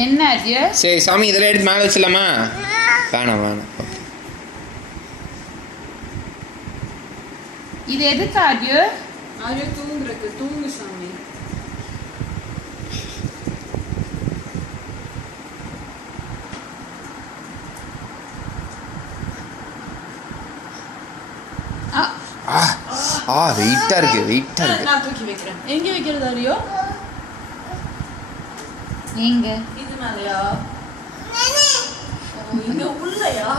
என்ன அது? சரி சாமி இதெல்லாம் எடுத்து மேலே வச்சிடலாமா? வேணாம் வேணாம். இது எதுக்கு அது? அது தூங்குறதுக்கு. தூங்கு சாமி. வெயிட்டா இருக்கு. நான் தூக்கி வைக்கிறேன். எங்க வைக்கிறது அரியோ? எங்க? இது மேலயா? இங்க உள்ளயா?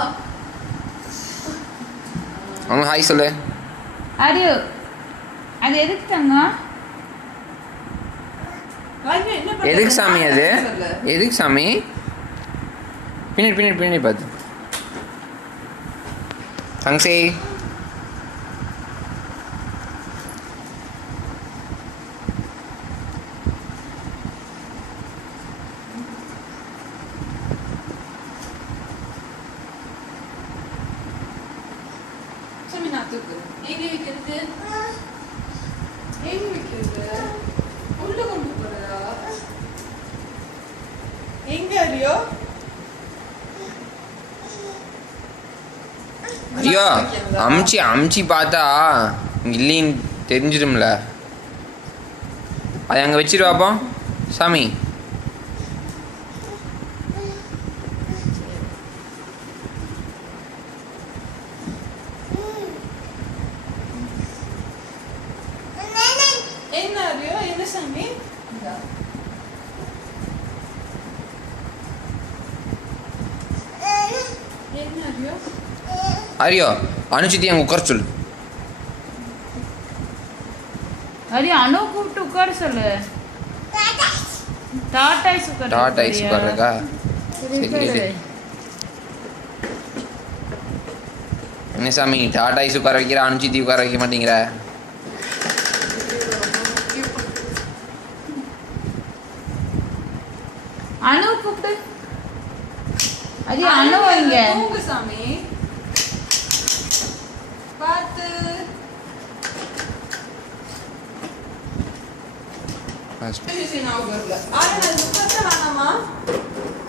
அவங்க ஹாய் சொல்லு. அது எதுக்கு தங்கம்? எதுக்கு சாமி அது? எதுக்கு சாமி? பின்னாடி பார்த்து தங்கசே. சாமி நான் தூக்கு. எங்க வைக்கிறது? எங்க வைக்கிறது? உள்ள கொண்டு போறதா? எங்க அரியோ? ஐயோ அமிச்சி பார்த்தா இல்லைன்னு தெரிஞ்சிடும்ல. அதை அங்கே வச்சிரு பாப்போ சாமி. என்ன அரியோ? என்ன சாமி? என்ன அரியோ? அரியோ அனுச்சித்தி அங்கே உட்கார சொல்லு. அது அனு கூப்பிட்டு உட்கார சொல்லு. டாடாய்ஸ் உட்கார்றக்கா? சரி. என்ன சாமி டாடாய்ஸ் உட்கார வைக்கிற, அனுச்சித்தி உட்கார வைக்க மாட்டேங்கிற? அனு கூப்பிட்டு. அது அனு இங்க. தூங்கு சாமி. பாத்து.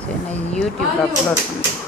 சரி நான் யூடியூப்ல அப்லோட் பண்ணேன்.